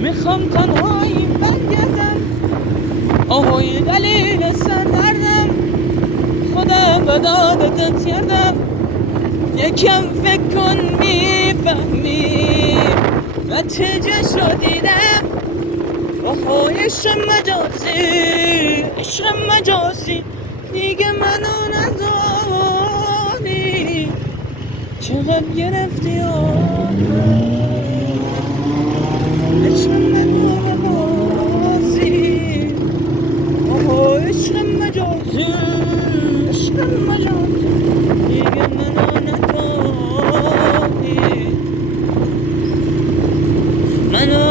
میخوام تنهایی برگردم، آهای دلیل سردردم، خودم به دادت کردم، یکم فکر کن میفهمی و چه جاش رو دیدم. آهای عشق مجازی، عشق مجازی، دیگه منو نداری، چقدر گرفتی آخه عشق مجازی. آها عشق مجازی، عشق مجازی، دیگه منو نداری، منو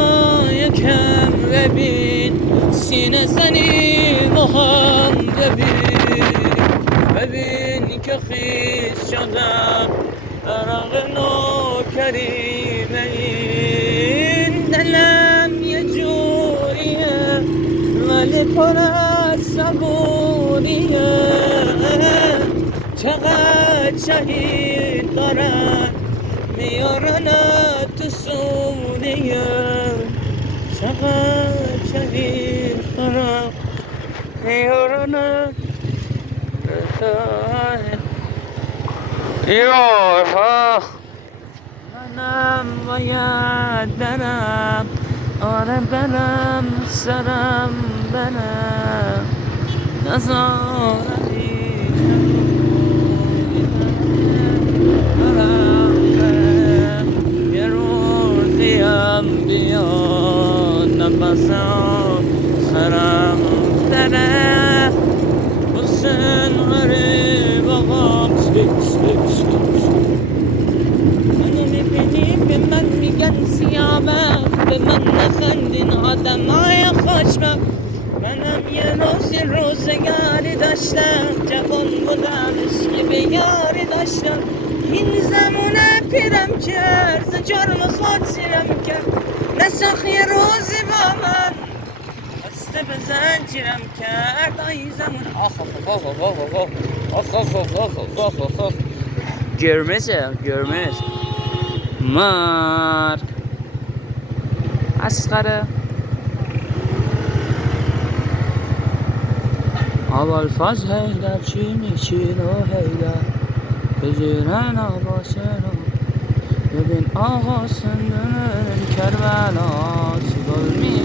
یکم ببین، سینه زنی با هم ببین که خیس شدم عرق نوکریمه. این دلم یه جوریه ولی پر از صبوریه، چقدر شهید دارن میارن تو سوریه، چقدر شهید دارن میارن ایوه. منم باید برم، آره برم، سرم برم، نزارم یه روزیم بیاد نفسم سرم بره، حسین غریب آقام منو میبینی به من میگن سیامک، به من نخندین آدمای خوشبخت. منم یه روزگاری داشتم، جوان بودم عشق به یاری داشتم، این زمونه پیرم کرد ز جرم خود سیرم کرد، نساخ یه روزی با من بسته به زنجیرم کرد. آی زمان آخ آخ آخ آخ آخ آخ آخ آخ آخ آخ آخ گرمزه گرمز مرد اسقره اول فاز هیدر چی میشین و هیدر بزیرن آباسن و ببین آقا سندن کربلا سیگل می